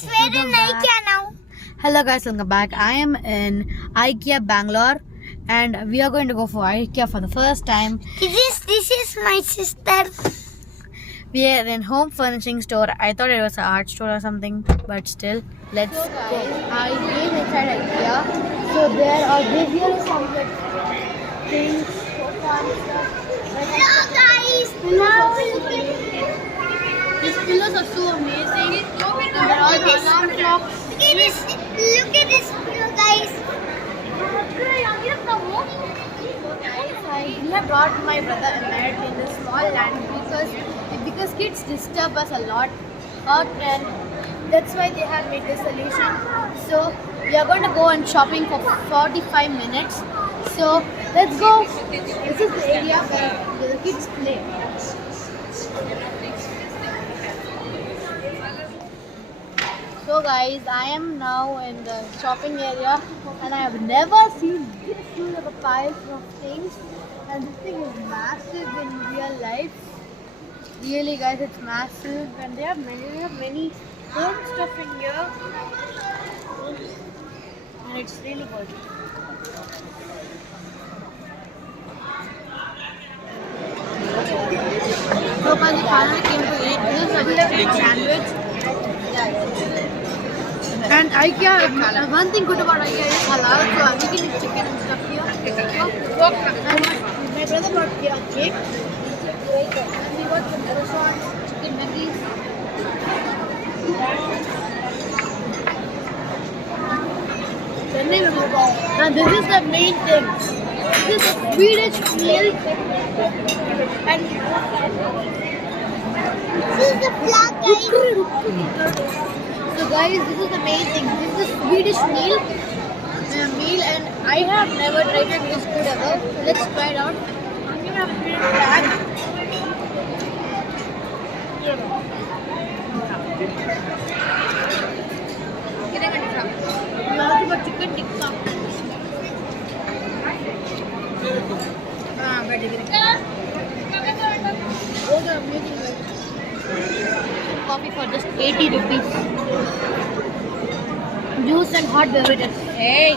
guys, we're in IKEA now. Hello guys, welcome back. I am in IKEA Bangalore and we are going to go for IKEA for the first time. This is my sister. We are in home furnishing store. I thought it was an art store or something, but still, let's go. I came inside IKEA. So there are here some things, sofa and stuff. Hello guys. Now look at These pillows are so amazing. They're all alarm clocks. Look at this pillow, guys. We have brought my brother Ahmed in this small land because kids disturb us a lot, and that's why they have made this solution. So we are going to go on shopping for 45 minutes. So let's go. This is the area where the kids play. So guys, I am now in the shopping area and I have never seen this huge of a pile of things, and this thing is massive in real life. Really guys, it's massive and they have many home stuff in here and it's really good. So guys, we finally came to eat. This is a vegetarian sandwich. And IKEA, one thing good about IKEA is halal, so we can eat chicken and stuff here. And my brother brought here a cake. And we got some croissants, chicken nuggets. And this is the main thing. This is a Swedish meal. And This is the flag, guys. so guys, this is the main thing. This is a Swedish meal, and I have never tried it this food ever. So let's try it out. I'm gonna have a bit of flag. We also got chicken tikka. Those are amazing. Coffee for just 80 rupees. Juice and hot beverages. Hey!